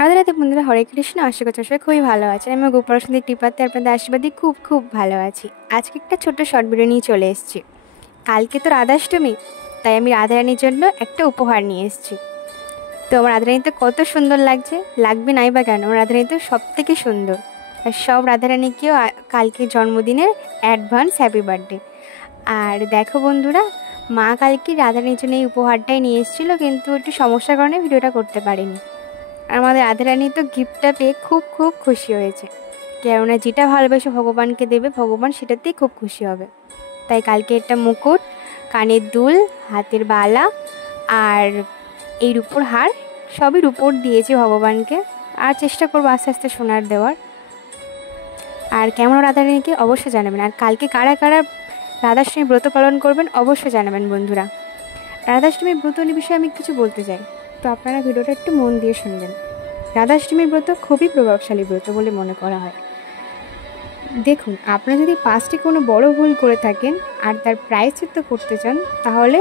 রাধে রাধে বন্ধুরা, হরে কৃষ্ণ। আশা করছি সবাই খুবই ভালো আছেন। আমি গোপাল সন্ধ্যের কৃপাতে আপনাদের আশীর্বাদে খুব খুব ভালো আছি। আজকে একটা ছোট্ট শর্ট ভিডিও নিয়ে চলে এসেছি। কালকে তো রাধাষ্টমী, তাই আমি রাধারানীর জন্য একটা উপহার নিয়ে এসেছি। তো আমার রাধারানী তো কত সুন্দর লাগবে নাই বা কেন, আমার রাধারানী তো সব থেকে সুন্দর। আর সব রাধারানীকেও কালকে জন্মদিনের অ্যাডভান্স হ্যাপি বার্থডে। আর দেখো বন্ধুরা, মা কালকে রাধারানীর জন্য এই উপহারটাই নিয়ে এসেছিলো, কিন্তু একটু সমস্যার কারণে ভিডিওটা করতে পারিনি। আমাদের রাধারানী তো গিফটটা পেয়ে খুব খুব খুশি হয়েছে, কেননা যেটা ভালোবেসে ভগবানকে দেবে ভগবান সেটাতেই খুব খুশি হবে। তাই কালকে একটা মুকুট, কানের দুল, হাতের বালা আর এই রূপোর হার, সবই রূপোর দিয়েছি ভগবানকে। আর চেষ্টা করবো আস্তে আস্তে সোনার দেওয়ার। আর কেমন রাধারানীকে অবশ্যই জানাবেন। আর কালকে কারা কারা রাধাষ্টমী ব্রত পালন করবেন অবশ্যই জানাবেন বন্ধুরা। রাধাষ্টমীর ব্রত বিষয়ে আমি কিছু বলতে চাই, তো আপনারা ভিডিওটা একটু মন দিয়ে শুনবেন। রাধাষ্টমীর ব্রত খুবই প্রভাবশালী ব্রত বলে মনে করা হয়। দেখুন, আপনারা যদি পাঁচটি কোনো বড় ভুল করে থাকেন আর তার প্রায়শ্চিত্ত করতে চান, তাহলে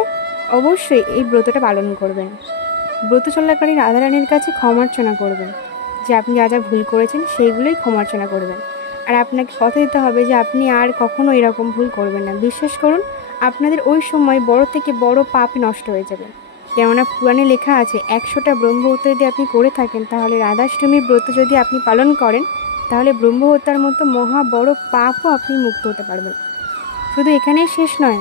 অবশ্যই এই ব্রতটা পালন করবেন। ব্রত চলাকালীন রাধারানীর কাছে ক্ষমার্চনা করবেন, যে আপনি যা যা ভুল করেছেন সেইগুলোই ক্ষমার্চনা করবেন। আর আপনাকে কথা দিতে হবে যে আপনি আর কখনো এরকম ভুল করবেন না। বিশ্বাস করুন, আপনাদের ওই সময় বড় থেকে বড় পাপ নষ্ট হয়ে যাবে। কেননা পুরাণে লেখা আছে, 100টা ব্রহ্মহত্যা যদি আপনি করে থাকেন, তাহলে রাধাষ্টমীর ব্রত যদি আপনি পালন করেন, তাহলে ব্রহ্মহত্যার মতো মহা বড় পাপও আপনি মুক্ত হতে পারবেন। শুধু এখানেই শেষ নয়,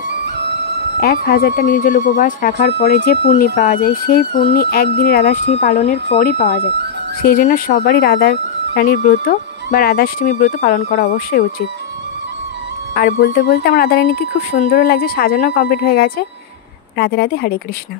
1000টা নির্জল উপবাস রাখার পরে যে পুণ্যি পাওয়া যায়, সেই পুণ্যি একদিনে রাধাষ্টমী পালনের পরই পাওয়া যায়। সেই জন্য সবারই রাধারানীর ব্রত বা রাধাষ্টমী ব্রত পালন করা অবশ্যই উচিত। আর বলতে বলতে আমার রাধারানীকে খুব সুন্দরও লাগছে, সাজানো কমপ্লিট হয়ে গেছে। রাধে রাধে, হরে কৃষ্ণ।